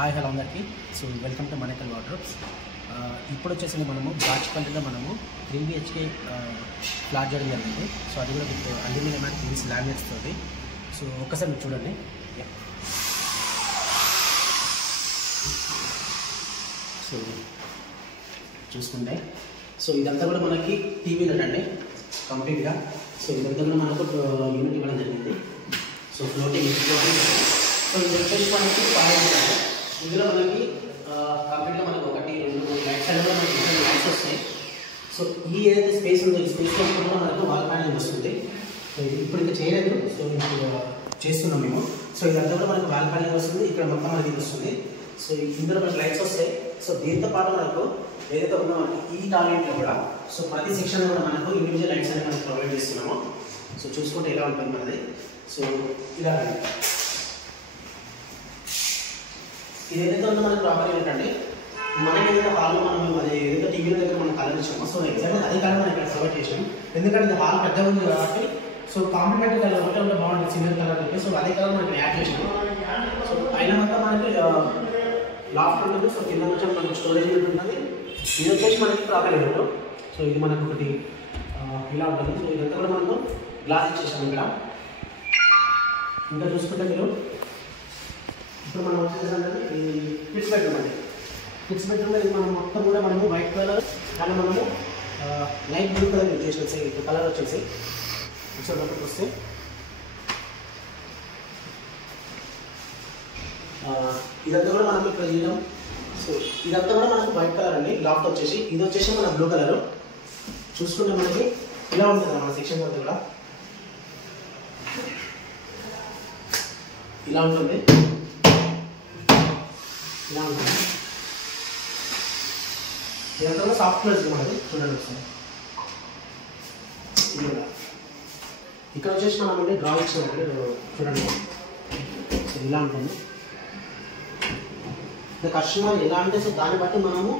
Hi hello అందరికీ. So welcome to Manakal wardrobes. ఇప్పుడు వచ్చేసి మనము బాచ్పల్లిలో మనము 3 BHK ఫ్లాట్ చేయడం జరిగింది. సో అది కూడా with aluminium and PVC laminates తోటి. సో ఒక్కసారి మీరు చూడండి. సో చూసుకుంటే సో ఇదంతా కూడా మనకి టీవీ నెట్ అండి కంప్లీట్గా. సో ఇదంతా కూడా మనకు యూనిట్ ఇవ్వడం జరిగింది. సో ఫ్లోటింగ్ సో ఇది వచ్చేసి మనకి ఇందులో మనకి కంప్లీట్గా మనకు 1 2 3 లైట్స్ అనేది మనకి డిఫరెంట్ లైట్స్ వస్తాయి. సో ఈ ఏదైతే స్పేస్ ఉందో ఈ స్పేస్లో కూడా మనకు వాల్ ప్యానల్ వస్తుంది. సో ఇప్పుడు ఇంకా చేయలేదు. సో ఇప్పుడు చేస్తున్నాం మేము. సో ఇదంతా కూడా మనకు వాల్ ప్యానల్ వస్తుంది. ఇక్కడ మొత్తం మనకి వస్తుంది. సో ఇందులో మనకి లైట్స్ వస్తాయి. సో దీంతో పాటు మనకు ఏదైతే ఉందో మనకి ఈ టాయిలెట్లో కూడా సో ప్రతి సెక్షన్లో కూడా మనకు ఇండివిజువల్ లైట్స్ అనేవి మనకి ప్రొవైడ్ చేస్తున్నాము. సో చూసుకుంటే ఎలా ఉంటుంది మనది. సో ఇలా ఇది ఏదైతే ఉందో మనకి ప్రాపర్ ఏంటంటే మనకి ఏదైతే హాల్లో మనం అది ఏదైతే టీవీల దగ్గర మనం కలర్ ఇచ్చామో సో ఎగ్జాక్ట్గా అదే కలర్ మనం ఇక్కడ ప్రొవైడ్ చేసాం. ఎందుకంటే ఇది హాల్ పెద్దగా ఉంది కాబట్టి సో కాంప్లిమెంటరీ కలర్ ఒకటే ఉంటే బాగుంటుంది సింగిల్ కలర్ చెప్పి. సో అదే కలర్ మనకి యాడ్ చేసాము. సో అయిన మొత్తం మనకి లాఫ్ట్ ఉంటుంది. సో కింద నుంచి మనకి స్టోరేజ్ యూనిట్ ఉంటుంది. ఇది వచ్చేసి మనకి ప్రాపర్ యూనిట్. సో ఇది మనకు ఒకటి ఇలా ఉంటుంది. సో ఇదంతా కూడా మనకు గ్లాస్ ఇచ్చేసాము ఇక్కడ. ఇంకా చూసుకుంటే మీరు ఇప్పుడు మనం వచ్చేసరికి ఈ కిడ్స్ బెడ్రూమ్ అండి. కిడ్స్ బెడ్రూమ్లో ఇది మనం మొత్తం కూడా మనము వైట్ కలర్ కానీ మనము లైట్ బ్లూ కలర్ యూజ్ చేసి ఇప్పుడు కలర్ వచ్చేసి ఒకసారి వస్తే ఇదంతా కూడా మనం ఇక్కడ చేయడం. సో ఇదంతా కూడా మనకు వైట్ కలర్ అండి. లాఫ్ట్ వచ్చేసి ఇది వచ్చేసి మన బ్లూ కలర్. చూసుకుంటే మనకి ఇలా ఉంటుంది మన సెక్షన్ అంతా కూడా ఇలా ఉంటుంది. ఇలా ఉంటుంది. ఇదంతా కూడా సాఫ్ట్ క్లోజ్ మనకి చూడండి ఒకసారి. ఇది కూడా ఇక్కడ వచ్చేసి మనం డ్రా ఇచ్చినట్టు చూడండి. సో ఇలా ఉంటుంది. కస్టమర్ ఎలా అంటే సో దాన్ని బట్టి మనము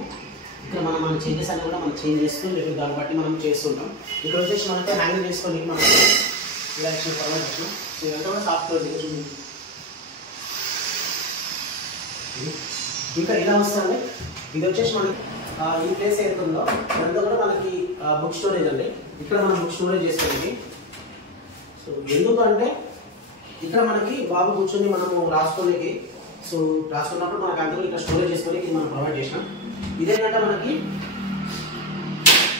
ఇక్కడ మన చేంజెస్ అన్నీ కూడా మనం చేంజ్ చేస్తూ లేదు దాన్ని బట్టి మనం చేస్తుంటాం. ఇక్కడ వచ్చేసి మనతో హ్యాండిల్ చేసుకొని మనం ఇలా ఇచ్చిన తర్వాత వచ్చినాం. సో ఇదంతా కూడా సాఫ్ట్ క్లోజ్ చూడండి. ఇంకా ఇలా వస్తుంది. ఇది వచ్చేసి మనకి ఈ ప్లేస్ ఏదైతే ఉందో దాంట్లో కూడా మనకి బుక్ స్టోరేజ్ అండి. ఇక్కడ మనం బుక్ స్టోరేజ్ చేసుకోవాలి. సో ఎందుకంటే ఇక్కడ మనకి బాబు కూర్చొని మనము రాసుకోనికి సో రాసుకున్నప్పుడు మనకు అందరూ ఇక్కడ స్టోరేజ్ చేసుకొని మనం ప్రొవైడ్ చేసినాం. ఇదేంటంటే మనకి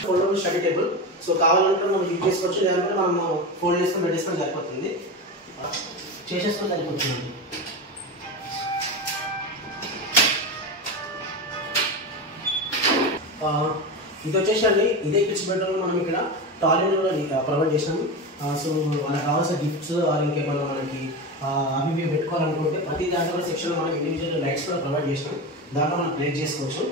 ఫోల్డబుల్ స్టడీ టేబుల్. సో కావాలంటే మనం యూజ్ చేసుకోవచ్చు. లేదంటే మనము ఫోల్డ్ చేసుకొని పెట్టేసుకొని సరిపోతుంది. చేసేసుకొని సరిపోతుంది. ఇది వచ్చేసి అండి ఇదే కిడ్స్ బెడ్రూమ్లో మనం ఇక్కడ టాయిలెట్ కూడా ప్రొవైడ్ చేసినాము. సో మనకు కావాల్సిన గిఫ్ట్స్ ఇంకేమన్నా మనకి అవి పెట్టుకోవాలనుకుంటే ప్రతి దాంట్లో కూడా సెక్షన్లో మనం ఇండివిజువల్ లైట్స్ కూడా ప్రొవైడ్ చేసినాం. దాంట్లో మనం ప్లేస్ చేసుకోవచ్చు.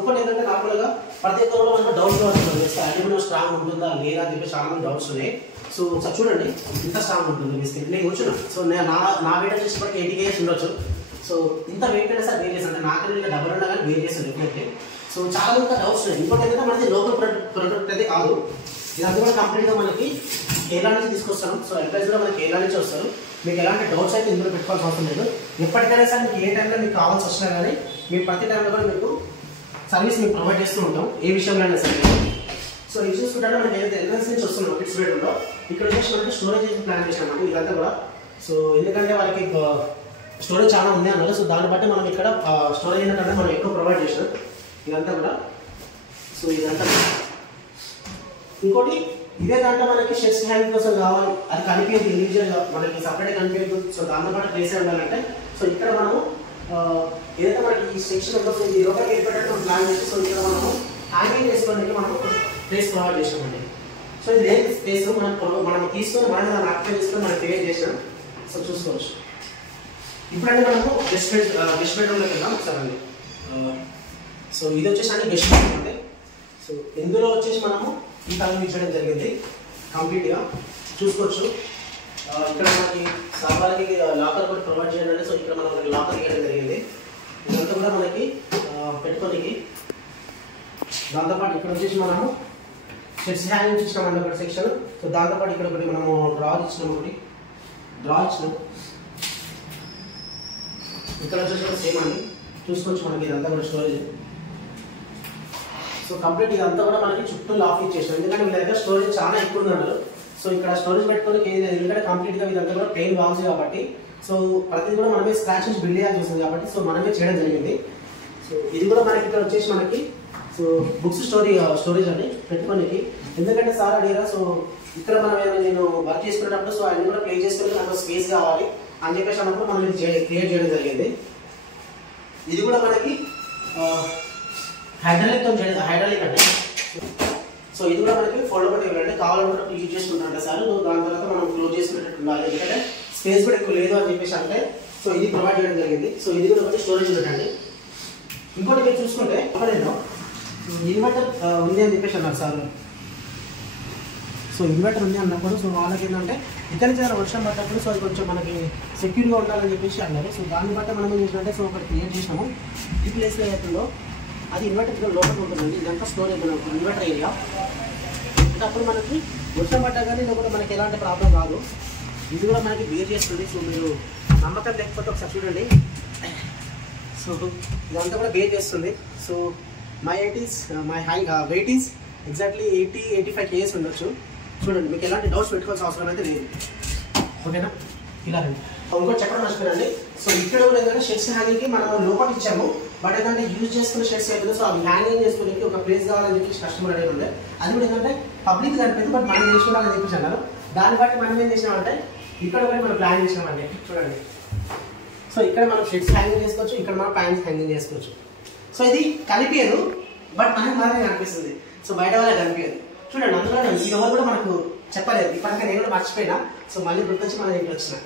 ఒకటి ఏంటంటే నార్మల్గా ప్రతి ఒక్కరు కూడా మనకు డౌట్స్ వస్తుంది. అల్యూమినియం స్ట్రాంగ్ ఉంటుందా లేదా అని చెప్పి చాలా మంది డౌట్స్ ఉన్నాయి. సో చూడండి ఇంత స్ట్రాంగ్ ఉంటుంది బిస్కెట్. నేను కూర్చున్నా. సో నా వెయిట్ వచ్చేసి 80 kgs ఉండొచ్చు. సో ఇంత వెయిట్ అయినా సార్ వేరియస్ అంటే నాకన్నా ఇంకా డబ్బులు ఉన్నా కానీ వేరియస్ డెఫినెట్లీ. సో చాలా మంది డౌట్స్ ఉన్నాయి. ఇంకోటి ఏంటంటే మనకి లోకల్ ప్రొడక్ట్ అయితే కాదు. ఇదంతా కూడా కంప్లీట్గా మనకి కేరళ నుంచి తీసుకొస్తాం. సో ఎంప్లాయీస్ కూడా మనకి కేరళ నుంచి వస్తారు. మీకు ఎలాంటి డౌట్స్ అయితే ఇందులో పెట్టుకోవాల్సిన అవసరం లేదు. ఎప్పటికైనా సార్ మీకు ఏ టైంలో మీకు కావాల్సి వచ్చినా కానీ మేము ప్రతి టైంలో కూడా మీకు సర్వీస్ మేము ప్రొవైడ్ చేస్తూ ఉంటాం ఏ విషయంలో అయినా సరే. సో ఇది చూసుకుంటే మనకి ఏదైతే ఎంట్రన్స్ నుంచి వస్తున్నాం కిడ్స్ బెడ్రూమ్లో ఇక్కడ వచ్చేసి మనకి స్టోరేజ్ ప్లాన్ చేసినాము ఇదంతా కూడా. సో ఎందుకంటే వాళ్ళకి స్టోరేజ్ చాలా ఉంది అన్నారు. సో దాన్ని బట్టి మనం ఇక్కడ స్టోరేజ్ ఏంటంటే మనం ఎక్కువ ప్రొవైడ్ చేసినాం ఇదంతా కూడా. సో ఇదంతా ఇంకోటి ఇదే దాంట్లో మనకి షెడ్స్ హ్యాంగ్ కోసం కావాలి అది కనిపించదు ఇండివిజువల్గా మనకి సపరేట్గా కనిపించదు. సో దాంతో పాటు ప్లేసే ఉండాలంటే సో ఇక్కడ మనము ఏదైతే మనకి ఈ సెక్షన్ ఉందో సో ఈ లోపలికి వెళ్ళిపోయేటట్టు ప్లాన్ చేసి సో ఇక్కడ మనము హ్యాంగింగ్ చేసుకోవడానికి మనం ప్లేస్ ప్రొవైడ్ చేసామండి. సో ఇది ఏ స్పేస్ మనం తీసుకొని మనం దాన్ని ఆక్యుపై చేసుకొని మనం క్రియేట్ చేసాం. సో చూసుకోవచ్చు. ఇప్పుడంటే మనము గెస్ట్ బెడ్రూమ్లోకి వెళ్దాం ఒకసారి అండి. సో ఇది వచ్చేసి అండి గెస్ట్ బెడ్రూమ్ అండి. సో ఇందులో వచ్చేసి మనము ఈ కలర్ ఇచ్చడం జరిగింది కంప్లీట్గా చూసుకోవచ్చు. ఇక్కడ మనకి సాంబార్కి లాకర్ కూడా ప్రొవైడ్ చేయాలండి. సో ఇక్కడ మనం లాకర్ ఇవ్వడం జరిగింది. ఇదంతా కూడా మనకి పెట్టుకోనికి. దాంతోపాటు ఇక్కడ వచ్చేసి మనము షెడ్స్ హ్యాంగింగ్ ఇచ్చినామండి ఒకటి సెక్షన్. సో దాంతోపాటు ఇక్కడ ఒకటి మనము డ్రా ఇచ్చినాం. ఇక్కడ వచ్చేసి సేమ్ అండి చూసుకోవచ్చు మనకి ఇదంతా కూడా స్టోరేజ్. సో కంప్లీట్ ఇదంతా కూడా మనకి చుట్టూ లాక్ ఇచ్చేసాం, ఎందుకంటే మీ దగ్గర స్టోరేజ్ చాలా ఎక్కువ ఉన్నారు. సో ఇక్కడ స్టోరేజ్ పెట్టుకోవడానికి ఏది లేదు, ఎందుకంటే కంప్లీట్గా ఇదంతా కూడా ప్లెయిన్ బాక్స్ కాబట్టి సో ప్రతిది కూడా మనమే స్క్రాచ్ నుంచి బిల్డ్ చేయాల్సి వస్తుంది కాబట్టి సో మనమే చేయడం జరిగింది. సో ఇది కూడా మనకి ఇక్కడ వచ్చేసి మనకి సో బుక్స్ స్టోరేజ్ అని పెట్టుకోనికి, ఎందుకంటే సార్ అడిగారా సో ఇక్కడ మనం నేను వర్క్ చేసుకునేటప్పుడు సో అన్ని కూడా ప్లే చేసుకుని నాకు స్పేస్ కావాలి అని చెప్పేసి అన్నప్పుడు మనం ఇది క్రియేట్ చేయడం జరిగింది. ఇది కూడా మనకి హైడ్రాలిక్ అంటే సో ఇది కూడా మనకి ఫోల్డబుల్ అంటే కావాలనుకున్నప్పుడు యూజ్ చేసుకుంటాం కదా సార్. దాని తర్వాత మనం క్లోజ్ చేసుకునేటట్టు ఉండాలి, ఎందుకంటే స్పేస్ కూడా ఎక్కువ లేదు అని చెప్పేసి అంటే సో ఇది ప్రొవైడ్ చేయడం జరిగింది. సో ఇది కూడా ఒకటి స్టోరేజ్ ఉందండి. ఇంకోటి మీరు చూసుకుంటే అక్కడేనో ఇన్వర్టర్ ఉంది అని చెప్పేసి అన్నారు సార్. సో ఇన్వర్టర్ ఉంది అన్నప్పుడు సో వాళ్ళకి ఏంటంటే ఇక్కడ నుంచి వర్షం పడ్డప్పుడు సో అది కొంచెం మనకి సెక్యూర్గా ఉండాలని చెప్పేసి అన్నారు. సో దాన్ని బట్టి మనం ఏం చేసినట్టే సో ఒకటి క్రియేట్ చేసినాము. ఈ ప్లేస్లో ఏదైతుందో అది ఇన్వర్టర్ లోపల ఉంటుందండి, ఇదంతా స్టోరేజ్ ఇన్వర్టర్ ఏరియా. అప్పుడు మనకి వర్షం పడ్డా కానీ ఇది కూడా మనకి ఎలాంటి ప్రాబ్లం కాదు. ఇది కూడా మనకి బేర్ చేస్తుంది. సో మీరు నమ్మకం లేకపోతే ఒకసారి చూడండి. సో ఇదంతా కూడా బేర్ చేస్తుంది. So my weight is exactly 80-85 kgs ఉండొచ్చు. చూడండి, మీకు ఎలాంటి డౌట్స్ పెట్టుకోవాల్సిన అవసరం అయితే లేదు. ఓకేనా, ఇలా రండి. ఇంకోటి చెప్పడం మర్చిపోయారండి. సో ఇక్కడ కూడా ఏంటంటే షెడ్స్ హ్యాంగింగ్కి మనం లోపల ఇచ్చాము, బట్ ఏంటంటే యూజ్ చేసుకునే షెడ్స్ అయితే సో అవి హ్యాంగింగ్ చేసుకోవడానికి ఒక ప్లేస్ కావాలని చెప్పేసి కస్టమర్ అడిగి ఉండే. అది కూడా ఏంటంటే పబ్లిక్ కనిపించింది, బట్ మనం చేసుకోవాలని చెప్పేసి అన్నారు. దాన్ని బట్టి మనం ఏం చేసినామంటే ఇక్కడ కూడా మనం ప్లాన్ చేసినామండి. చూడండి, సో ఇక్కడ మనం షెడ్స్ హ్యాంగింగ్ చేసుకోవచ్చు, ఇక్కడ మనం ప్యాంట్స్ హ్యాంగింగ్ చేసుకోవచ్చు. సో ఇది కనిపించదు, బట్ మనకి మాత్రమే కనిపిస్తుంది. సో బయట వాళ్ళకి కనిపించదు. చూడండి, అందులో ఈ ఎవరు కూడా మనకు చెప్పలేదు. ఇప్పటికే నేను కూడా మర్చిపోయినా. సో మళ్ళీ గుర్తొచ్చి మన ఇంటికి వచ్చిన.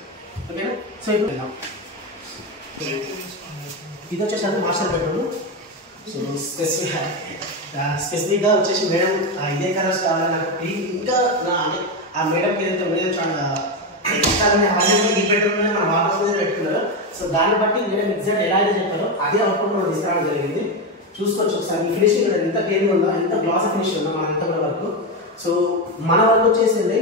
ఓకేనా, సో ఇప్పుడు వెళ్దాం. ఇది వచ్చేసి మాస్టర్ బెడ్రూమ్. సో స్పెసిఫిక్గా వచ్చేసి మేడం ఇదే కలర్స్ కావాలి నాకు, ఇంకా ఆ మేడంకి ఏదైతే ఉండేదో ఈ బెడ్రూమ్లోనే మన వాటర్ మీద పెట్టుకున్నారు. సో దాన్ని బట్టి మేడం ఎగ్జాక్ట్ ఎలా అయితే చెప్పారో అదే అవుట్పుట్ మనం తీసుకురావడం జరిగింది. చూసుకోవచ్చు ఒకసారి ఈ ఫినిషింగ్ ఎంత క్లీన్గా ఉందో, ఎంత గ్లాస్ ఫినిషింగ్ ఉందో మన అంతా కూడా వర్క్. సో మన వర్క్ వచ్చేసింది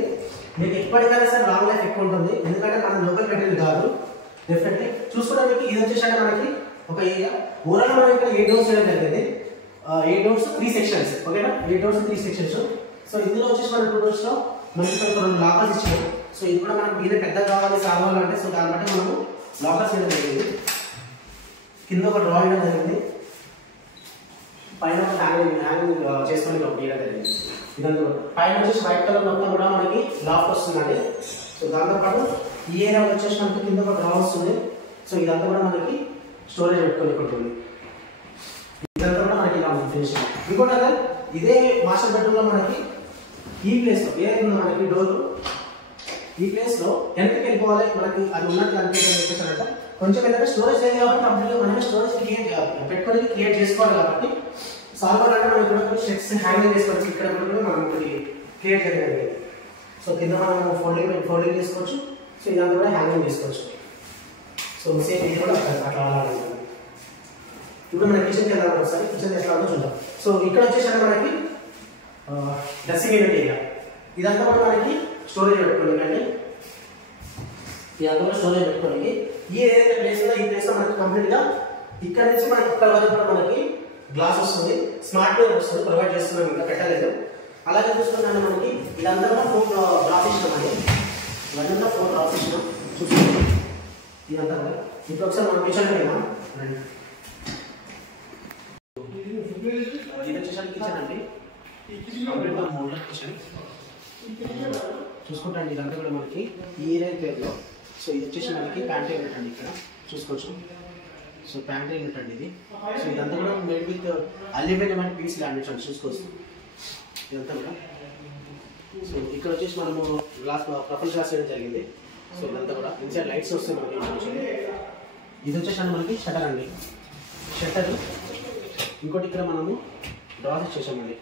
మీకు ఎప్పటికైనా సరే లాంగ్ లైఫ్ ఎక్కువ ఉంటుంది, ఎందుకంటే మన లోకల్ మెటీరియల్ కాదు. డెఫినెట్లీ చూసుకోవడానికి ఇది వచ్చేసాక మనకి ఒక ఏరియా ఓవరాల్ మనం ఇక్కడ 8 డోర్స్ చేయడం జరిగింది. 8 డోర్స్ 3 సెక్షన్స్. ఓకేనా, 8 డోర్స్ 3 సెక్షన్స్. సో ఇందులో వచ్చేసి మన 2 డోర్స్లో మనకి ఇక్కడ 2 లాకర్స్ ఇచ్చాము. సో ఇది కూడా మనకు మీద పెద్ద కావాలి సాగాలంటే సో దాన్ని బట్టి మనము లాకర్స్ వేయడం జరిగింది. కింద ఒక డ్రా వేయడం జరిగింది, పైన హ్యాంగింగ్ చేసుకోవడానికి ఒకటి వేయడం జరిగింది. ఇదంతా పైన వచ్చేసి వైట్ కలర్ మొత్తం కూడా మనకి లాక్ వస్తుందండి. సో దాంతోపాటు ఈ ఏరియా వచ్చేసి మనకి కింద ఒక డ్రా వస్తుంది. సో ఇదంతా కూడా మనకి స్టోరేజ్ పెట్టుకోనికి ఉంటుంది. ఇదంతా కూడా మనకి ఇలా ఫినిషింగ్. ఇంకోటి అదే ఇదే మాస్టర్ బెడ్రూమ్లో మనకి ఈ ప్లేస్లో ఏదైతే మనకి డోర్ ఈ ప్లేస్లో ఎంతకి వెళ్ళిపోవాలి మనకి అది ఉన్నట్టు అనిపించాలని చెప్పేసారంట. కొంచెం ఏంటంటే స్టోరేజ్ లేదు కాబట్టి కంప్లీట్గా మనమే స్టోరేజ్ పెట్టుకోవడానికి క్రియేట్ చేసుకోవాలి కాబట్టి సాల్వర్ అంటే మనం ఇక్కడ షెడ్స్ హ్యాంగింగ్ చేసుకోవచ్చు. ఇక్కడ కూడా మనం ఒకటి క్రియేట్ చేయగలిగింది. సో కింద మనం ఫోల్డింగ్ చేసుకోవచ్చు. సో ఇదంతా కూడా హ్యాంగింగ్ చేసుకోవచ్చు. సో సేమ్ ఇది కూడా అట్లా అలాగే. ఇప్పుడు మన కిచెన్కి వెళ్దాం ఒకసారి. కిచెన్ ఎట్లా ఉందో చూద్దాం. సో ఇక్కడ వచ్చేసరికి మనకి డ్రెస్సింగ్ యూనిట్ ఏరియా, ఇదంతా కూడా మనకి స్టోరేజ్ పెట్టుకోండి. ఇదంతా కూడా స్టోరేజ్ పెట్టుకోండి. ఈ ఏదైతే ప్లేస్ ఉందో ఈ ప్లేస్లో మనకి కంప్లీట్గా ఇక్కడ నుంచి మనకి ఇక్కడ వరకు కూడా మనకి గ్లాస్ వస్తుంది, స్మార్ట్ డోర్ వస్తుంది, ప్రొవైడ్ చేస్తున్నాం, ఇంకా పెట్టలేదు. అలాగే చూసుకున్నాను మనకి ఇదంతా కూడా 4 డ్రాప్స్ ఇచ్చినామండి. ఇవన్నీ కూడా 4 డ్రాప్స్ ఇచ్చినాం. చూసుకోండి ఇదంతా కూడా. ఇప్పుడు ఒకసారి మనం కిచెన్ వెళ్ళాం. ఇది వచ్చేసరికి కిచెన్ అండి. కిచెన్ చూసుకుంటాండి. ఇదంతా కూడా మనకి ఈ ఏరియాలో. సో ఇది వచ్చేసి మనకి ప్యాంట్రీ యూనిట్ అండి. ఇక్కడ చూసుకోవచ్చు. సో ప్యాంట్రీ యూనిట్ అండి ఇది. సో ఇదంతా కూడా made with aluminium and piece laminates అండి. చూసుకోవచ్చు ఇదంతా కూడా. సో ఇక్కడ వచ్చేసి మనము ప్రఫుల్ గ్లాస్ చేయడం జరిగింది. సో ఇదంతా కూడా ఇన్సైడ్ లైట్స్ వస్తాయి మనకి. ఇది వచ్చేసి మనకి షటర్ అండి. షటర్ ఇంకోటి ఇక్కడ మనము డ్రాస్ చేసామండి.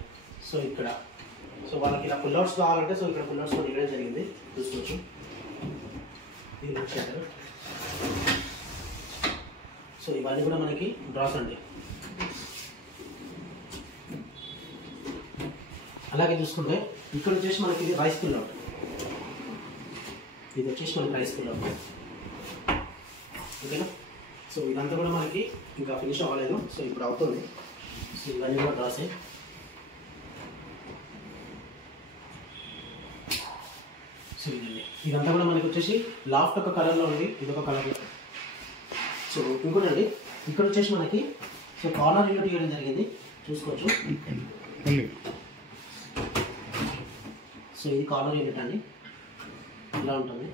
సో ఇక్కడ సో వాళ్ళకి ఇలా పుల్అవుట్స్ కావాలంటే సో ఇక్కడ పుల్అవుట్స్ కూడా ఇవ్వడం జరిగింది. చూసుకోవచ్చు ఇది షటర్. సో ఇవన్నీ కూడా మనకి డ్రాస్ అండి. అలాగే చూసుకుంటే ఇక్కడ వచ్చేసి మనకి ఇది రైస్ పుల్అవుట్. ఇది వచ్చేసి మనకి రైస్ పుల్అవుట్. ఓకేనా. సో ఇదంతా కూడా మనకి ఇంకా ఫినిష్ అవ్వలేదు. సో ఇప్పుడు అవుతుంది. సో ఇవన్నీ కూడా డ్రాసే. సో ఇదంతా కూడా మనకి వచ్చేసి లాఫ్ట్ ఒక కలర్లో ఉంది, ఇదొక కలర్లో. సో ఇంకోటండి ఇక్కడ వచ్చేసి మనకి సో కార్నర్ యూనిట్ ఇవ్వడం జరిగింది, చూసుకోవచ్చు. సో ఇది కార్నర్ యూనిట్ అండి, ఇలా ఉంటుంది.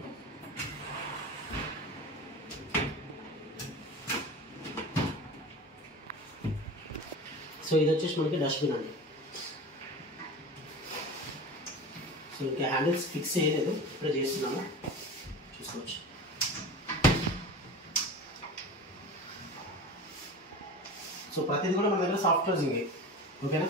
సో ఇది వచ్చేసి మనకి డస్ట్బిన్ అండి. సో ఇంకా హ్యాండిల్స్ ఫిక్స్ చేయలేదు, ఇప్పుడే చేస్తున్నాము, చూసుకోవచ్చు. సో ప్రతిదీ కూడా మన దగ్గర సాఫ్ట్ క్లోజింగ్, ఓకేనా.